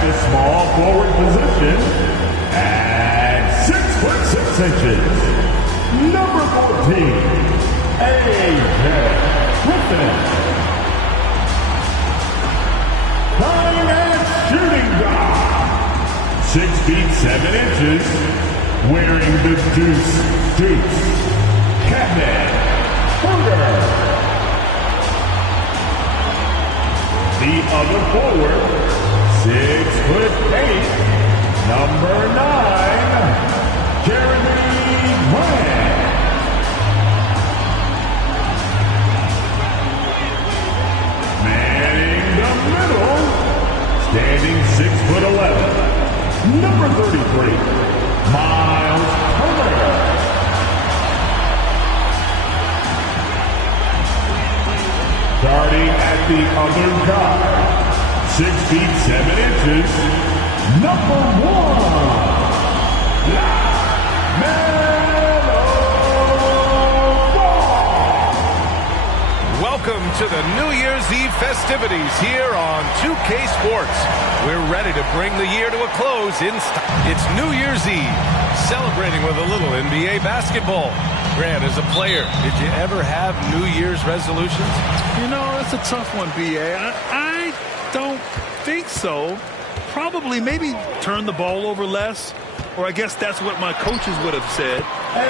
the small forward position, at 6'6", number 14, AJ Griffin. Playing at shooting guard, 6 feet 7 inches, wearing the deuce, Kevin Huerter. The other forward, 6'8", number 9, Jeremy Grant. Manning the middle, standing 6'11", number 33, Miles Turner. Starting at the other guard, 6 feet 7 inches, number 1, LaMelo Ball. Welcome to the New Year's Eve festivities here on 2K Sports. We're ready to bring the year to a close in style. It's New Year's Eve, celebrating with a little NBA basketball. Grant, as a player, did you ever have New Year's resolutions? You know, that's a tough one, B.A. I don't think so. Probably maybe turn the ball over less, or I guess that's what my coaches would have said.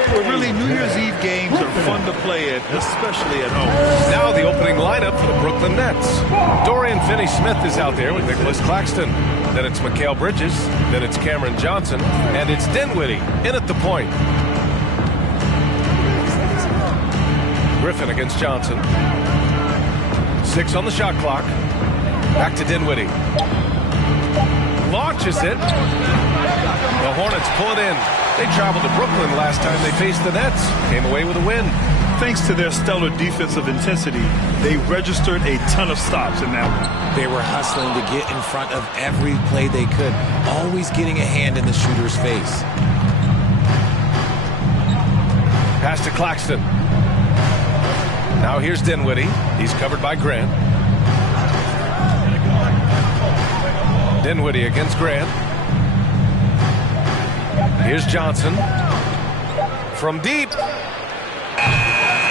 But really, New Year's Eve games are fun to play at, especially at home. Now the opening lineup for the Brooklyn Nets. Dorian Finney-Smith is out there with Nicholas Claxton. Then it's Mikal Bridges. Then it's Cameron Johnson. And it's Dinwiddie in at the point. Griffin against Johnson. 6 on the shot clock. Back to Dinwiddie. Launches it. The Hornets pull it in. They traveled to Brooklyn last time they faced the Nets. Came away with a win. Thanks to their stellar defensive intensity, they registered a ton of stops in that one. They were hustling to get in front of every play they could, always getting a hand in the shooter's face. Pass to Claxton. Now here's Dinwiddie. He's covered by Grant. Dinwiddie against Grant. Here's Johnson. From deep.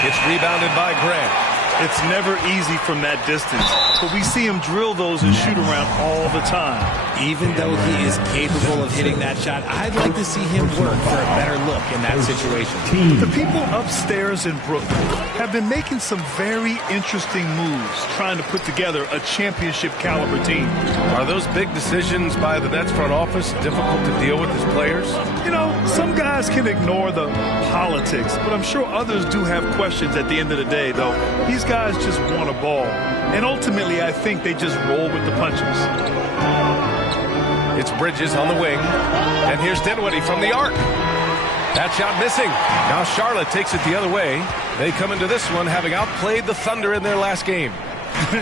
Gets rebounded by Grant. It's never easy from that distance, but we see him drill those and shoot around all the time. Even though he is capable of hitting that shot, I'd like to see him work for a better look in that situation. The people upstairs in Brooklyn have been making some very interesting moves, trying to put together a championship caliber team. Are those big decisions by the Nets front office difficult to deal with as players? You know, some guys can ignore the politics, but I'm sure others do have questions at the end of the day, though. These guys just want a ball. And ultimately, I think they just roll with the punches. It's Bridges on the wing. And here's Dinwiddie from the arc. That shot missing. Now Charlotte takes it the other way. They come into this one having outplayed the Thunder in their last game.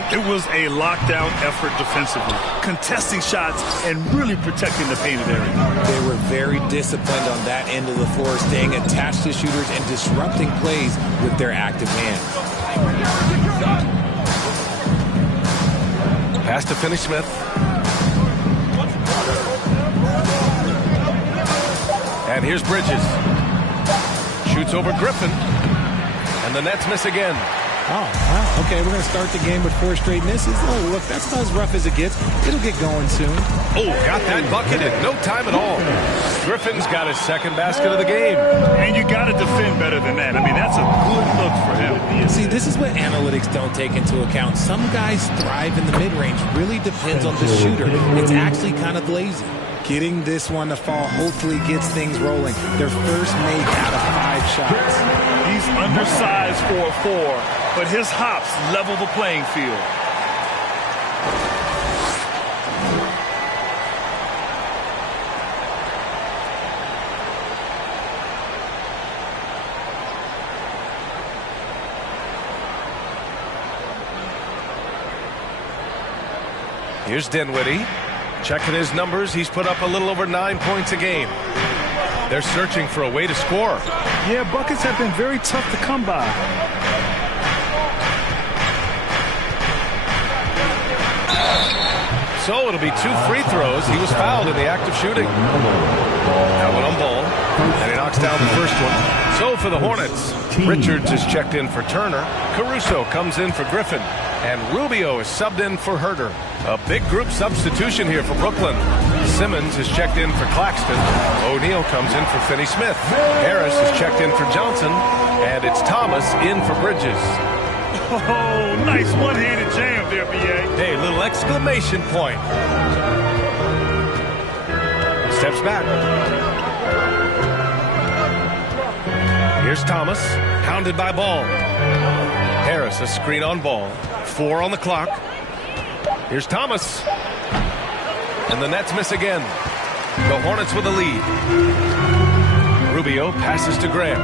It was a lockdown effort defensively, contesting shots and really protecting the painted area. They were very disciplined on that end of the floor, staying attached to shooters and disrupting plays with their active hands. Pass to Finney-Smith. And here's Bridges. Shoots over Griffin. And the Nets miss again. Oh, wow. Okay, we're going to start the game with 4 straight misses. Oh, look, that's about as rough as it gets. It'll get going soon. Oh, got that bucket in no time at all. Griffin's got his second basket of the game. And you got to defend better than that. I mean, that's a good look for him. See, this is what analytics don't take into account. Some guys thrive in the mid-range. Really depends on the shooter. It's actually kind of lazy. Getting this one to fall hopefully gets things rolling. Their first make out of 5 shots. He's undersized for a 4, but his hops level the playing field. Here's Dinwiddie. Checking his numbers, he's put up a little over 9 points a game. They're searching for a way to score. Yeah, buckets have been very tough to come by. So it'll be 2 free throws. He was fouled in the act of shooting. That one on Ball, and he knocks down the first one. So for the Hornets, Richards is checked in for Turner. Caruso comes in for Griffin. And Rubio is subbed in for Herter. A big group substitution here for Brooklyn. Simmons is checked in for Claxton. O'Neal comes in for Finney-Smith. Harris is checked in for Johnson. And it's Thomas in for Bridges. Oh, nice one-handed jam there, B.A. Hey, little exclamation point. Steps back. Here's Thomas, hounded by Ball. Harris, a screen on Ball. 4 on the clock. Here's Thomas. And the Nets miss again. The Hornets with the lead. Rubio passes to Graham.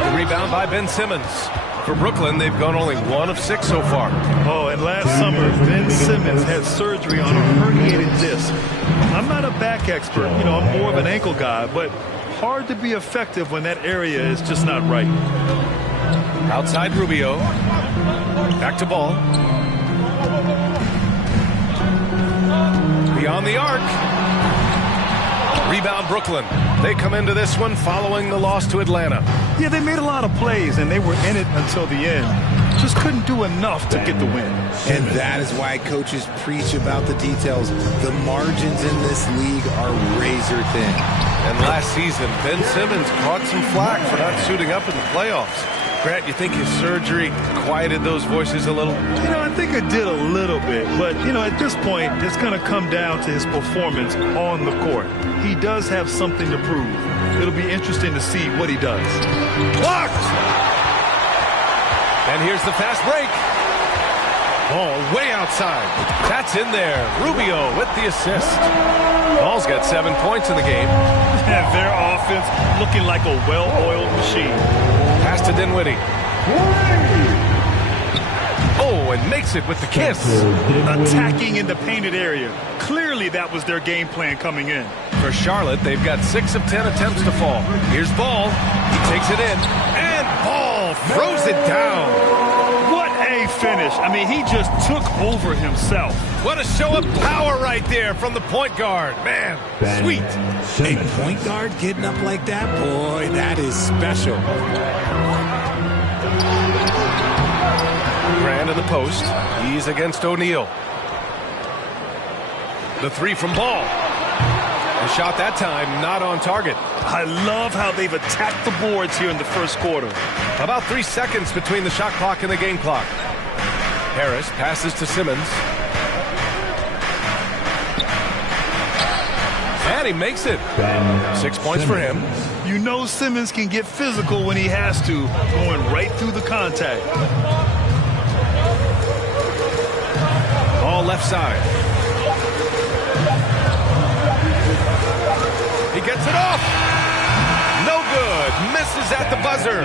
The rebound by Ben Simmons. For Brooklyn, they've gone only 1 of 6 so far. Oh, and last summer, Ben Simmons had surgery on a herniated disc. I'm not a back expert. You know, I'm more of an ankle guy, but hard to be effective when that area is just not right. Outside Rubio. Back to Ball. Beyond the arc. Rebound Brooklyn. They come into this one following the loss to Atlanta. Yeah, they made a lot of plays, and they were in it until the end. Just couldn't do enough to get the win. And that is why coaches preach about the details. The margins in this league are razor thin. And last season, Ben Simmons caught some flack for not suiting up in the playoffs. Grant, you think his surgery quieted those voices a little? You know, I think it did a little bit. But, you know, at this point, it's going to come down to his performance on the court. He does have something to prove. It'll be interesting to see what he does. Blocked! And here's the fast break. Ball way outside. That's in there. Rubio with the assist. Ball's got 7 points in the game. And their offense looking like a well-oiled machine. Pass to Dinwiddie. Oh, and makes it with the kiss. Attacking in the painted area. Clearly that was their game plan coming in. For Charlotte, they've got 6 of 10 attempts to fall. Here's Ball. He takes it in. And Ball throws it down. What a finish. I mean, he just took over himself. What a show of power right there from the point guard. Man, sweet. A point guard getting up like that? Boy, that is special. Grant in the post. He's against O'Neal. The 3 from Ball. The shot that time not on target. I love how they've attacked the boards here in the first quarter. About 3 seconds between the shot clock and the game clock. Harris passes to Simmons. And he makes it. 6 points for him. You know Simmons can get physical when he has to, going right through the contact. Ball left side. He gets it off. No good. Misses at the buzzer.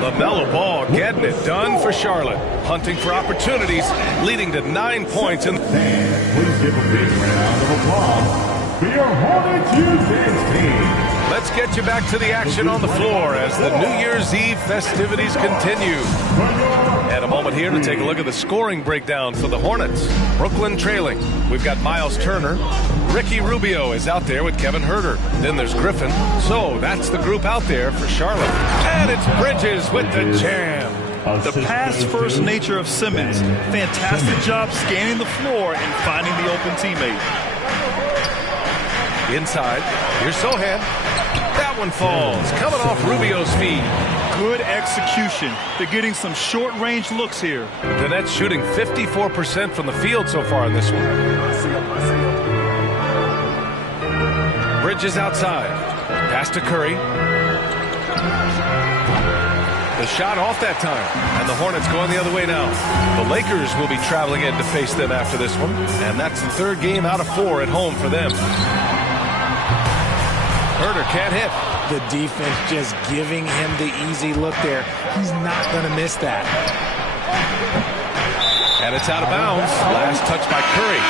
LaMelo Ball getting it done for Charlotte. Hunting for opportunities, leading to 9 points. Please give a big round of applause for your Hornets Youth team. Let's get you back to the action on the floor as the New Year's Eve festivities continue. And a moment here to take a look at the scoring breakdown for the Hornets. Brooklyn trailing. We've got Miles Turner. Ricky Rubio is out there with Kevin Herter. Then there's Griffin. So that's the group out there for Charlotte. And it's Bridges with the jam. The pass-first nature of Simmons. Fantastic job scanning the floor and finding the open teammate. Inside. Here's Sohan. That one falls. Coming off Rubio's feed. Good execution. They're getting some short-range looks here. The Nets shooting 54% from the field so far in this one. Bridges outside. Pass to Curry. The shot off that time. And the Hornets going the other way now. The Lakers will be traveling in to face them after this one. And that's the 3rd game out of 4 at home for them. Herter can't hit. The defense just giving him the easy look there. He's not going to miss that. And it's out of bounds. Last touch by Curry.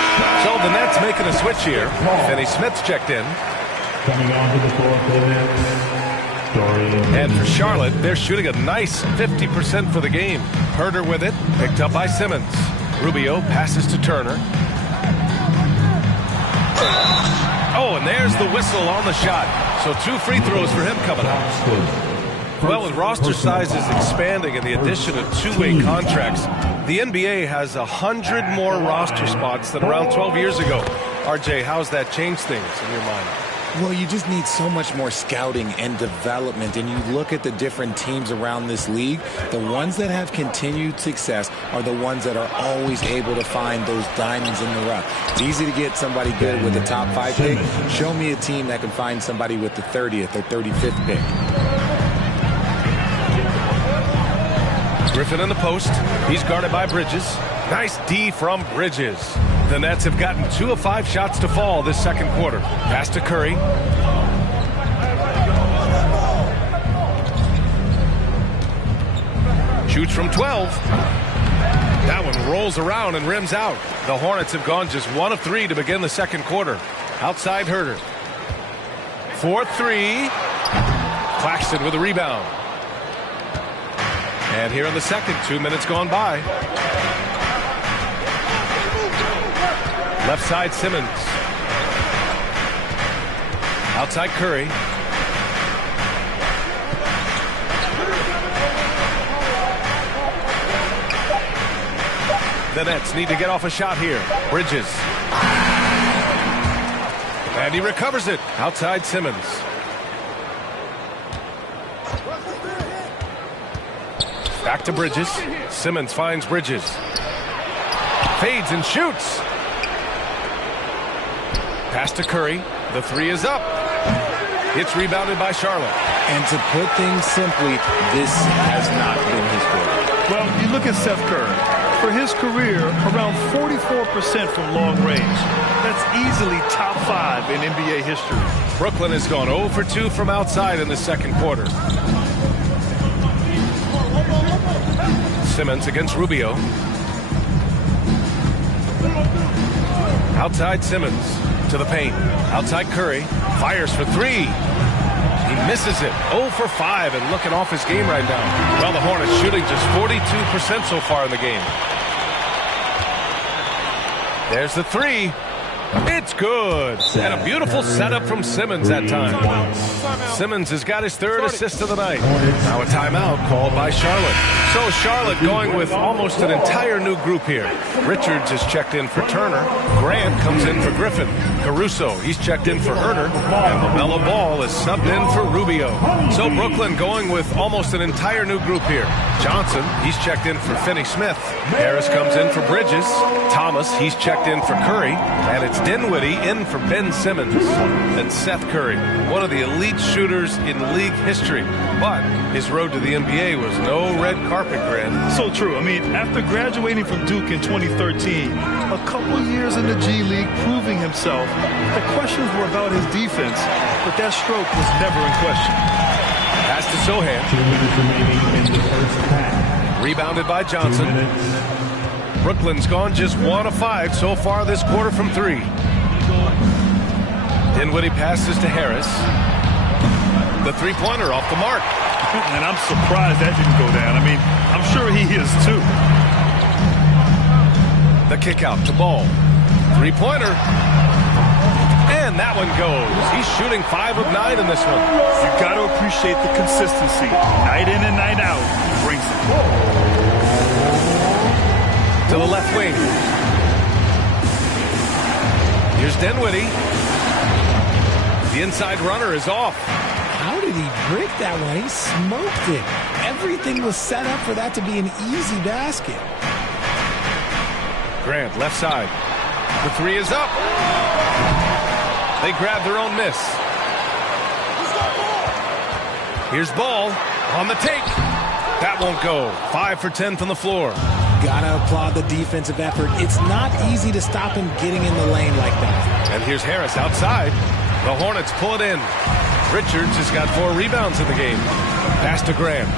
So the Nets making a switch here. Finney-Smith's checked in. Coming on to the floor for the Nets, Dorian. And for Charlotte, they're shooting a nice 50% for the game. Herter with it, picked up by Simmons. Rubio passes to Turner. Oh, and there's the whistle on the shot. So 2 free throws for him coming up. Well, with roster sizes expanding and the addition of two-way contracts, the NBA has 100 more roster spots than around 12 years ago. RJ, how's that changed things in your mind? Well, you just need so much more scouting and development, and you look at the different teams around this league, the ones that have continued success are the ones that are always able to find those diamonds in the rough. It's easy to get somebody good with the top 5 pick. Show me a team that can find somebody with the 30th or 35th pick. Griffin in the post. He's guarded by Bridges. Nice D from Bridges. The Nets have gotten 2 of 5 shots to fall this second quarter. Pass to Curry. Shoots from 12. That one rolls around and rims out. The Hornets have gone just 1 of 3 to begin the second quarter. Outside Herter. 4-3. Claxton with a rebound. And here in the second, 2 minutes gone by. Left side, Simmons. Outside, Curry. The Nets need to get off a shot here. Bridges. And he recovers it. Outside, Simmons. Back to Bridges. Simmons finds Bridges. Fades and shoots. Pass to Curry. The 3 is up. It's rebounded by Charlotte. And to put things simply, this has not been his quarter. Well, you look at Seth Curry. For his career, around 44% from long range. That's easily top 5 in NBA history. Brooklyn has gone 0 for 2 from outside in the second quarter. Simmons against Rubio. Outside Simmons to the paint. Outside Curry. Fires for 3. He misses it. 0 for 5 and looking off his game right now. Well, the Hornets shooting just 42% so far in the game. There's the 3. It's good. And a beautiful setup from Simmons that time. Simmons has got his 3rd assist of the night. Now a timeout called by Charlotte. So Charlotte going with almost an entire new group here. Richards is checked in for Turner. Grant comes in for Griffin. Caruso, he's checked in for Herter. And LaMelo Ball is subbed in for Rubio. So Brooklyn going with almost an entire new group here. Johnson, he's checked in for Finney-Smith. Harris comes in for Bridges. Thomas, he's checked in for Curry. And it's Dinwiddie in for Ben Simmons. And Seth Curry, one of the elite shooters in league history. But his road to the NBA was no red carpet, Grant. So true. I mean, after graduating from Duke in 2013, a couple years in the G League proving himself, the questions were about his defense, but that stroke was never in question. Pass to Sohan. 2 minutes remaining in the first half. Rebounded by Johnson. Brooklyn's gone just 1 of 5 so far this quarter from 3. Dinwiddie passes to Harris. The 3-pointer off the mark. And I'm surprised that didn't go down. I mean, I'm sure he is too. The kick out to Ball. 3-pointer. And that one goes. He's shooting 5 of 9 in this one. You got to appreciate the consistency. Night in and night out, he brings it. To the left wing. Here's Dinwiddie. The inside runner is off. How did he break that one? He smoked it. Everything was set up for that to be an easy basket. Grant, left side. The 3 is up. They grab their own miss. Here's Ball on the take. That won't go. 5 for 10 from the floor. Gotta applaud the defensive effort. It's not easy to stop him getting in the lane like that. And here's Harris outside. The Hornets pull it in. Richards has got 4 rebounds in the game. Pass to Graham.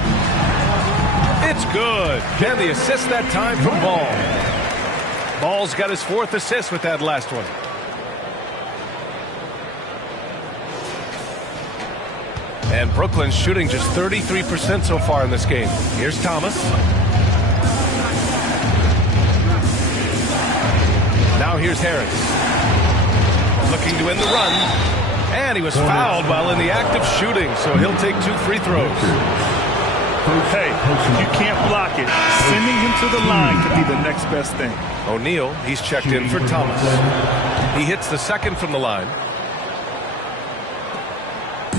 It's good. And the assist that time from Ball. Ball's got his 4th assist with that last one. And Brooklyn's shooting just 33% so far in this game. Here's Thomas. here's Harris. Looking to end the run. And he was fouled while in the act of shooting, so he'll take 2 free throws. Hey, if you can't block it, sending him to the line could be the next best thing. O'Neal, he's checked in for Thomas. He hits the second from the line.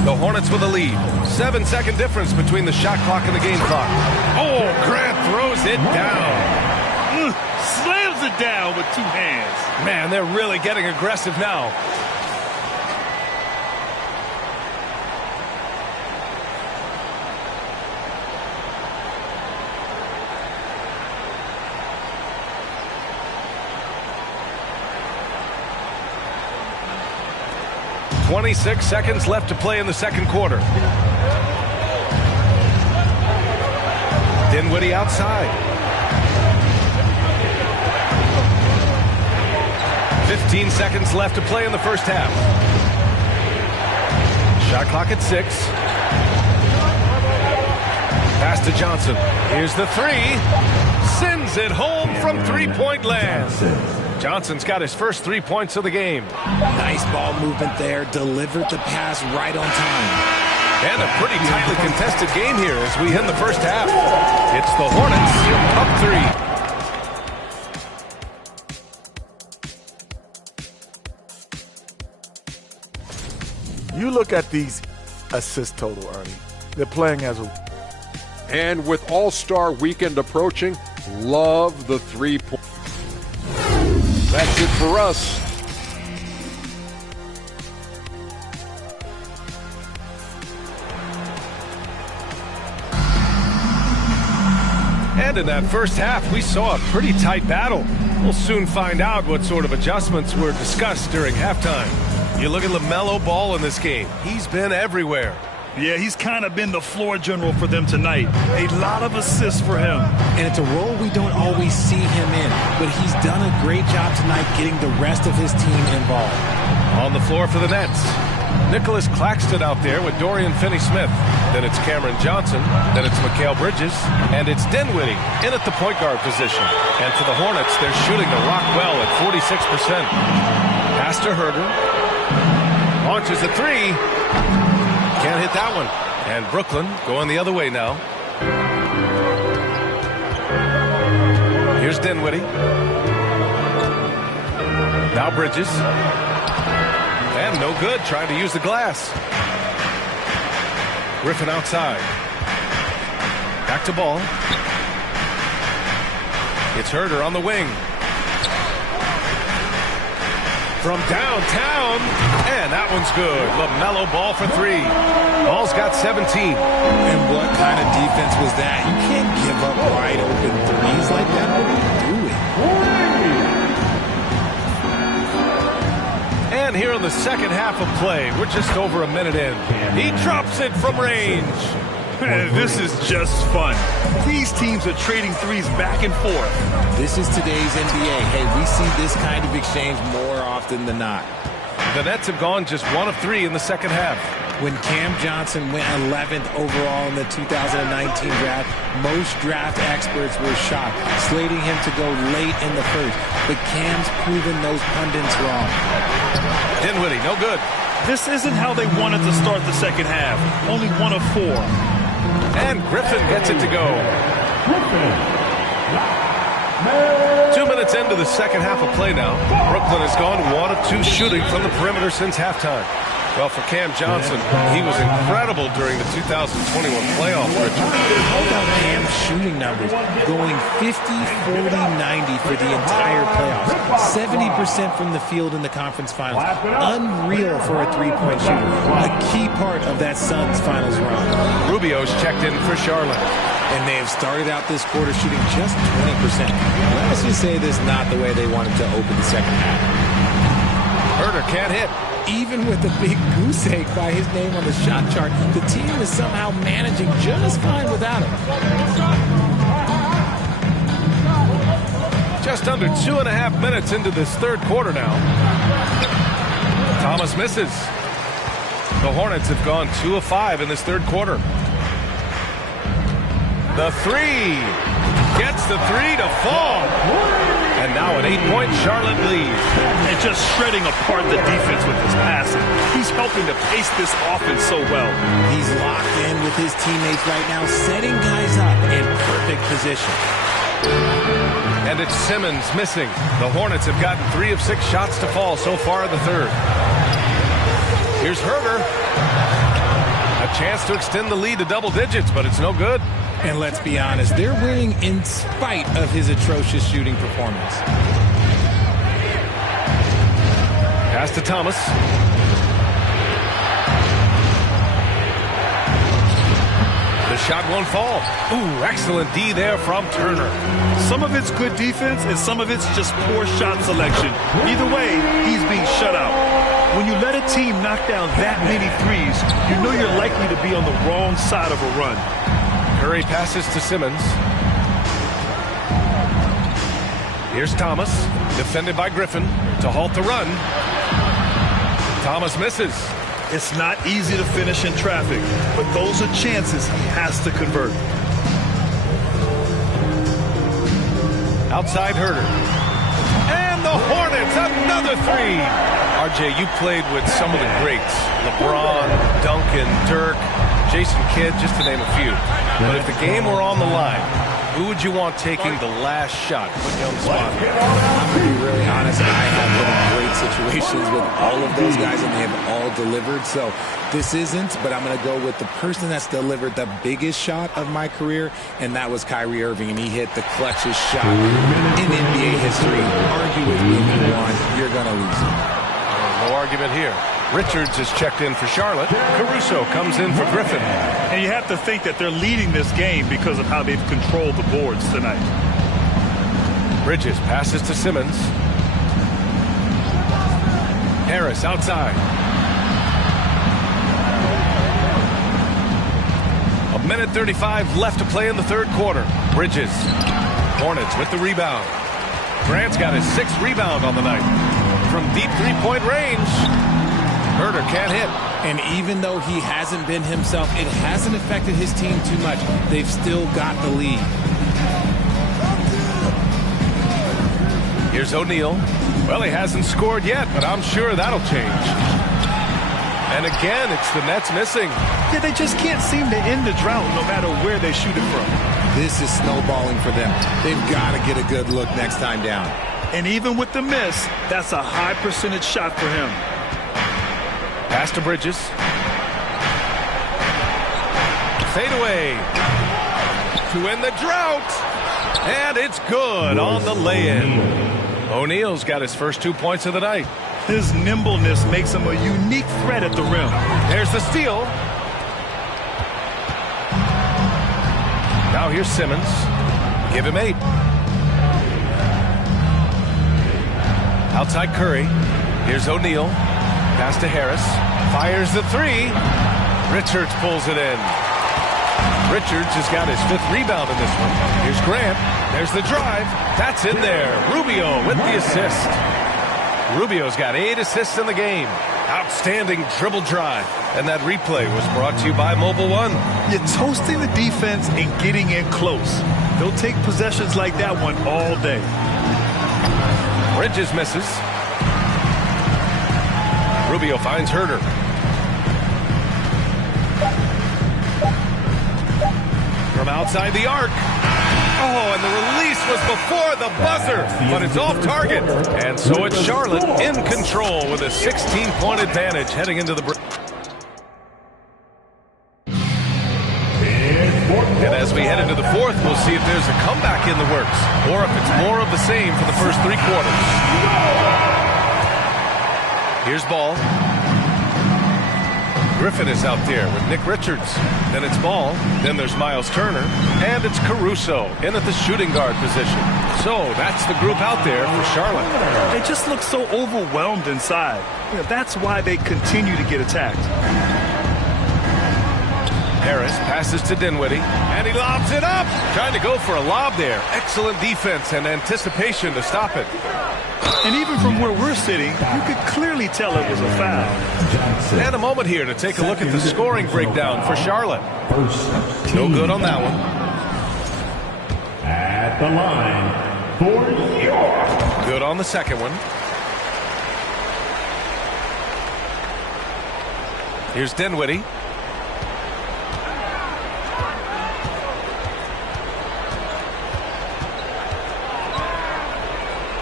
The Hornets with a lead. 7-second difference between the shot clock and the game clock. Oh, Grant throws it down. Slams it down with 2 hands. Man, they're really getting aggressive now. .26 seconds left to play in the second quarter. Dinwiddie outside. 15 seconds left to play in the first half. Shot clock at 6. Pass to Johnson. Here's the 3. Sends it home from 3-point land. Johnson's got his first 3 points of the game. Nice ball movement there. Delivered the pass right on time. And a pretty tightly contested game here as we end the first half. It's the Hornets up 3. You look at these assist total, Ernie. They're playing as a... And with All-Star Weekend approaching, love the 3-point. That's it for us. And in that first half, we saw a pretty tight battle. We'll soon find out what sort of adjustments were discussed during halftime. You look at LaMelo Ball in this game. He's been everywhere. Yeah, he's kind of been the floor general for them tonight. A lot of assists for him. And it's a role we don't always see him in, but he's done a great job tonight getting the rest of his team involved. On the floor for the Nets, Nicholas Claxton out there with Dorian Finney-Smith. Then it's Cameron Johnson. Then it's Mikal Bridges. And it's Dinwiddie in at the point guard position. And for the Hornets, they're shooting the rock well at 46%. Pass to Herder. Launches a 3. Can't hit that one. And Brooklyn going the other way now. Here's Dinwiddie. Now Bridges. And no good, trying to use the glass. Griffin outside. Back to Ball. It's Herder on the wing. From downtown, and that one's good. LaMelo Ball for 3. Ball's got 17. And what kind of defense was that? You can't give up wide open threes like that. What are you doing? And here in the second half of play, we're just over a minute in. He drops it from range. This is just fun. These teams are trading threes back and forth. This is today's NBA. Hey, we see this kind of exchange more often than not. The Nets have gone just 1 of 3 in the second half. When Cam Johnson went 11th overall in the 2019 draft, most draft experts were shocked, slating him to go late in the first. But Cam's proven those pundits wrong. Dinwiddie, no good. This isn't how they wanted to start the second half. Only 1 of 4. And Griffin gets it to go. 2 minutes into the second half of play now. Brooklyn has gone 1 of 2 shooting from the perimeter since halftime. Well, for Cam Johnson, he was incredible during the 2021 playoff. How about Cam's shooting numbers? Going 50, 40, 90 for the entire playoffs. 70% from the field in the conference finals. Unreal for a three-point shooter. A key part of that Suns finals run. Rubio's checked in for Charlotte. And they have started out this quarter shooting just 20%. Let's just say this is not the way they wanted to open the second half. Herder can't hit. Even with a big goose egg by his name on the shot chart, the team is somehow managing just fine without him. Just under 2.5 minutes into this third quarter now. Thomas misses. The Hornets have gone 2 of 5 in this third quarter. The 3. Gets the 3 to fall. And now an 8-point Charlotte lead. And just shredding apart the defense with his passing. He's helping to pace this offense so well. He's locked in with his teammates right now, setting guys up in perfect position. And it's Simmons missing. The Hornets have gotten 3 of 6 shots to fall so far in the third. Here's Herder. A chance to extend the lead to double digits, but it's no good. And let's be honest, they're winning in spite of his atrocious shooting performance. Pass to Thomas. The shot won't fall. Ooh, excellent D there from Turner. Some of it's good defense, and some of it's just poor shot selection. Either way, he's being shut out. When you let a team knock down that many threes, you know you're likely to be on the wrong side of a run. Curry passes to Simmons. Here's Thomas, defended by Griffin to halt the run. Thomas misses. It's not easy to finish in traffic, but those are chances he has to convert. Outside Herder. And the Hornets, another three. RJ, you played with some of the greats. LeBron, Duncan, Dirk, Jason Kidd, just to name a few. But if the game were on the line, who would you want taking the last shot? Put you on the spot. I'm going to be really honest. I have been in great situations with all of those guys, and they have all delivered. So this isn't, but I'm going to go with the person that's delivered the biggest shot of my career, and that was Kyrie Irving, and he hit the clutchest shot in NBA history. Argue with me if you want. You're going to lose it. No argument here. Richards is checked in for Charlotte. Caruso comes in for Griffin. And you have to think that they're leading this game because of how they've controlled the boards tonight. Bridges passes to Simmons. Harris outside. A minute 35 left to play in the third quarter. Bridges. Hornets with the rebound. Grant's got his 6th rebound on the night. From deep three-point range. Herder can't hit. And even though he hasn't been himself, it hasn't affected his team too much. They've still got the lead. Here's O'Neal. Well, he hasn't scored yet, but I'm sure that'll change. And again, it's the Nets missing. Yeah, they just can't seem to end the drought no matter where they shoot it from. This is snowballing for them. They've got to get a good look next time down. And even with the miss, that's a high percentage shot for him. Pass to Bridges. Fade away. To end the drought. And it's good on the lay-in. O'Neal's got his first 2 points of the night. His nimbleness makes him a unique threat at the rim. There's the steal. Now here's Simmons. Give him 8. Outside Curry. Here's O'Neal. Pass to Harris. Fires the 3. Richards pulls it in. Richards has got his 5th rebound in this one. Here's Grant. There's the drive. That's in there. Rubio with the assist. Rubio's got 8 assists in the game. Outstanding dribble drive. And that replay was brought to you by Mobile One. You're toasting the defense and getting in close. They'll take possessions like that one all day. Bridges misses. Rubio finds Herder. From outside the arc. Oh, and the release was before the buzzer, but it's off target. And so it's Charlotte in control with a 16-point advantage heading into the break. And as we head into the fourth, we'll see if there's a comeback in the works or if it's more of the same for the first 3 quarters. Here's Ball. Griffin is out there with Nick Richards. Then it's Ball. Then there's Miles Turner. And it's Caruso in at the shooting guard position. So that's the group out there for Charlotte. They just look so overwhelmed inside. You know, that's why they continue to get attacked. Harris passes to Dinwiddie, and he lobs it up. Trying to go for a lob there. Excellent defense and anticipation to stop it. And even from where we're sitting, you could clearly tell it was a foul. And a moment here to take a look at the scoring breakdown for Charlotte. No good on that one. At the line, for York. Good on the second one. Here's Dinwiddie.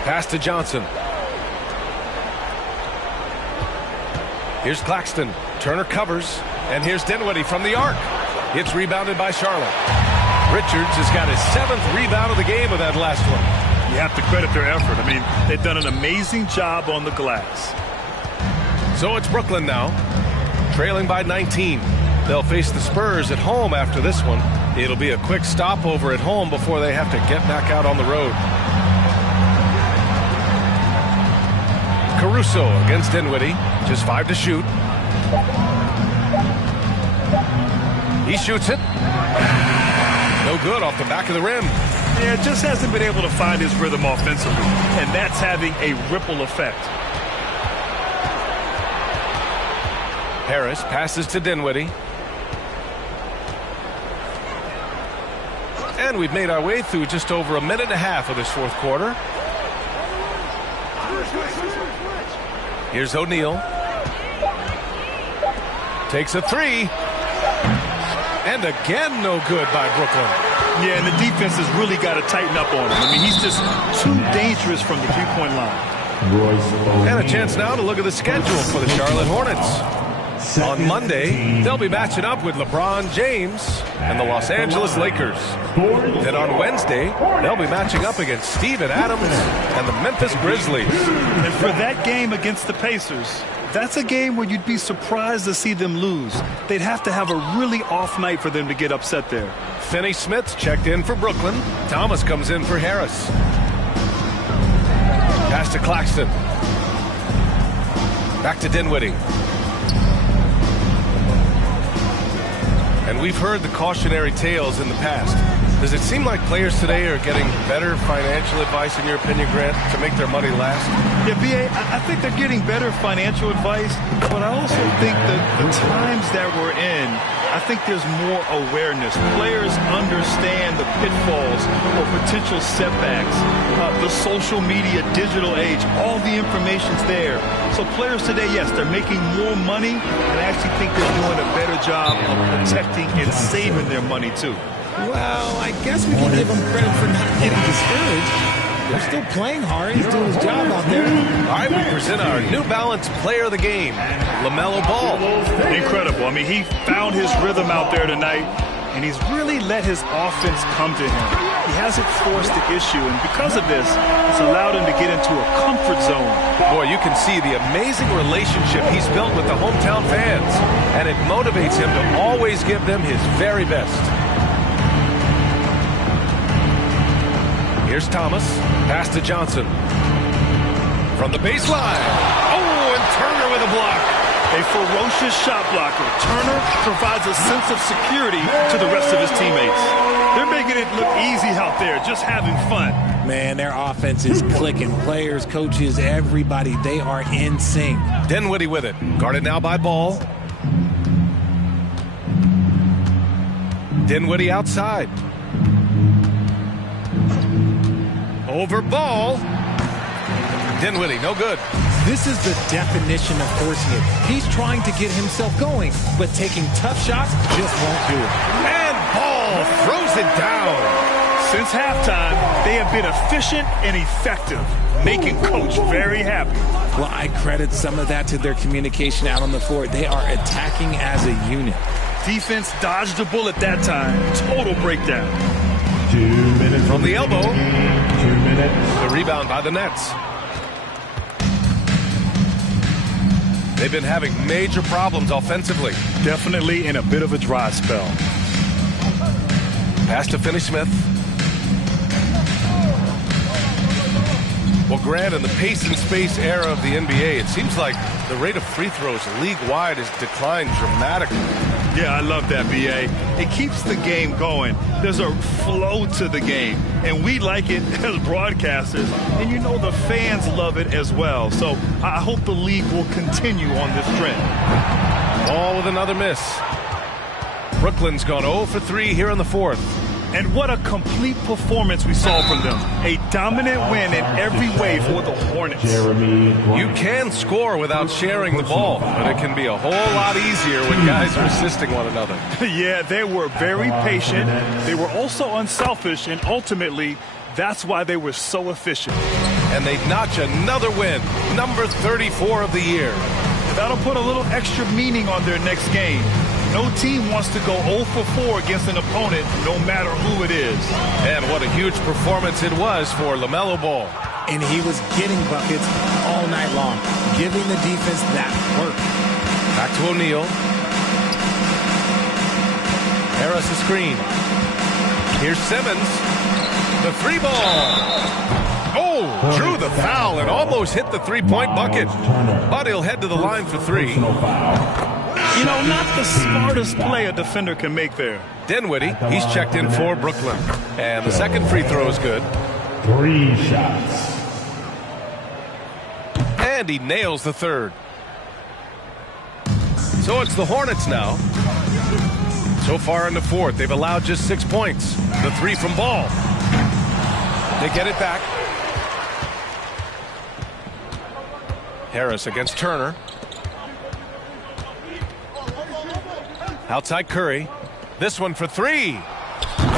Pass to Johnson. Here's Claxton. Turner covers. And here's Dinwiddie from the arc. It's rebounded by Charlotte. Richards has got his 7th rebound of the game with that last one. You have to credit their effort. I mean, they've done an amazing job on the glass. So it's Brooklyn now, trailing by 19. They'll face the Spurs at home after this one. It'll be a quick stopover at home before they have to get back out on the road. Caruso against Dinwiddie. Just 5 to shoot. He shoots it. No good off the back of the rim. Yeah, just hasn't been able to find his rhythm offensively, and that's having a ripple effect. Harris passes to Dinwiddie. And we've made our way through just over a minute and a half of this fourth quarter. Here's O'Neal. Takes a 3. And again, no good by Brooklyn. Yeah, and the defense has really got to tighten up on him. I mean, he's just too dangerous from the three-point line. And a chance now to look at the schedule for the Charlotte Hornets. On Monday, they'll be matching up with LeBron James and the Los Angeles Lakers. Then on Wednesday, they'll be matching up against Steven Adams and the Memphis Grizzlies. And for that game against the Pacers, that's a game where you'd be surprised to see them lose. They'd have to have a really off night for them to get upset there. Finney-Smith checked in for Brooklyn. Thomas comes in for Harris. Pass to Claxton. Back to Dinwiddie. And we've heard the cautionary tales in the past. Does it seem like players today are getting better financial advice, in your opinion, Grant, to make their money last? Yeah, B.A., I think they're getting better financial advice, but I also think that the times that we're in, I think there's more awareness. Players understand the pitfalls or potential setbacks, the social media, digital age, all the information's there. So players today, yes, they're making more money, and I actually think they're doing a better job of protecting and saving their money, too. Well, I guess we can give him credit for not getting discouraged. They're still playing hard. He's doing his job out there. All right, we present our New Balance player of the game, LaMelo Ball. Incredible. I mean, he found his rhythm out there tonight, and he's really let his offense come to him. He hasn't forced the issue, and because of this, it's allowed him to get into a comfort zone. Boy, you can see the amazing relationship he's built with the hometown fans, and it motivates him to always give them his very best. Here's Thomas. Pass to Johnson. From the baseline. Oh, and Turner with a block. A ferocious shot blocker. Turner provides a sense of security to the rest of his teammates. They're making it look easy out there, just having fun. Man, their offense is clicking. Players, coaches, everybody, they are in sync. Dinwiddie with it. Guarded now by Ball. Dinwiddie outside. Over Ball. Dinwiddie, no good. This is the definition of forcing it. He's trying to get himself going, but taking tough shots just won't do it. And Ball throws it down. Since halftime, they have been efficient and effective, making Coach very happy. Well, I credit some of that to their communication out on the floor. They are attacking as a unit. Defense dodged a bullet that time. Total breakdown. 2 minutes From the elbow. 2 minutes. The rebound by the Nets. They've been having major problems offensively. Definitely in a bit of a dry spell. Pass to Finney-Smith. Well, Grant, in the pace and space era of the NBA, it seems like the rate of free throws league-wide has declined dramatically. Yeah, I love that, B.A. It keeps the game going. There's a flow to the game, and we like it as broadcasters, and you know the fans love it as well. So I hope the league will continue on this trend. Ball with another miss. Brooklyn's gone 0 for 3 here in the fourth. And what a complete performance we saw from them. A dominant win in every way for the Hornets. You can score without sharing the ball, but it can be a whole lot easier when guys are assisting one another. Yeah, they were very patient. They were also unselfish, and ultimately, that's why they were so efficient. And they notch another win, number 34 of the year. That'll put a little extra meaning on their next game. No team wants to go 0 for 4 against an opponent, no matter who it is. And what a huge performance it was for LaMelo Ball. And he was getting buckets all night long, giving the defense that work. Back to O'Neal. Harris a screen. Here's Simmons. The three ball. Oh, drew the foul and almost hit the three-point bucket. But he'll head to the line for three. You know, not the smartest play a defender can make there. Dinwiddie, he's checked in for Brooklyn. And the second free throw is good. 3 shots. And he nails the third. So it's the Hornets now. So far in the fourth, they've allowed just 6 points. The three from Ball. They get it back. Harris against Turner. Outside Curry. This one for three.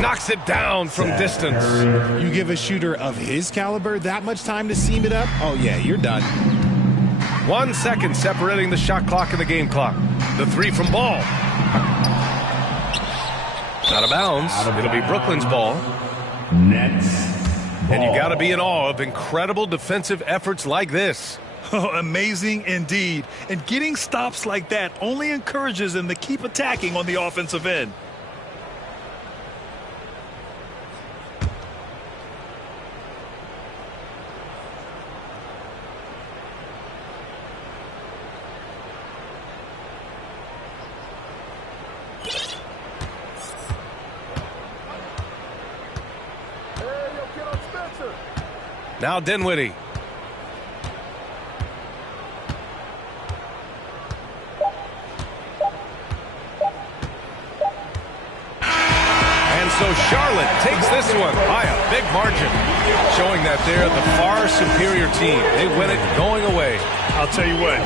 Knocks it down from distance. You give a shooter of his caliber that much time to seam it up? Oh, yeah, you're done. 1 second separating the shot clock and the game clock. The three from Ball. Out of bounds. It'll be Brooklyn's ball. Nets. And you got to be in awe of incredible defensive efforts like this. Oh, amazing indeed. And getting stops like that only encourages them to keep attacking on the offensive end. Now Dinwiddie. So Charlotte takes this one by a big margin, showing that they're the far superior team. They win it going away. I'll tell you what,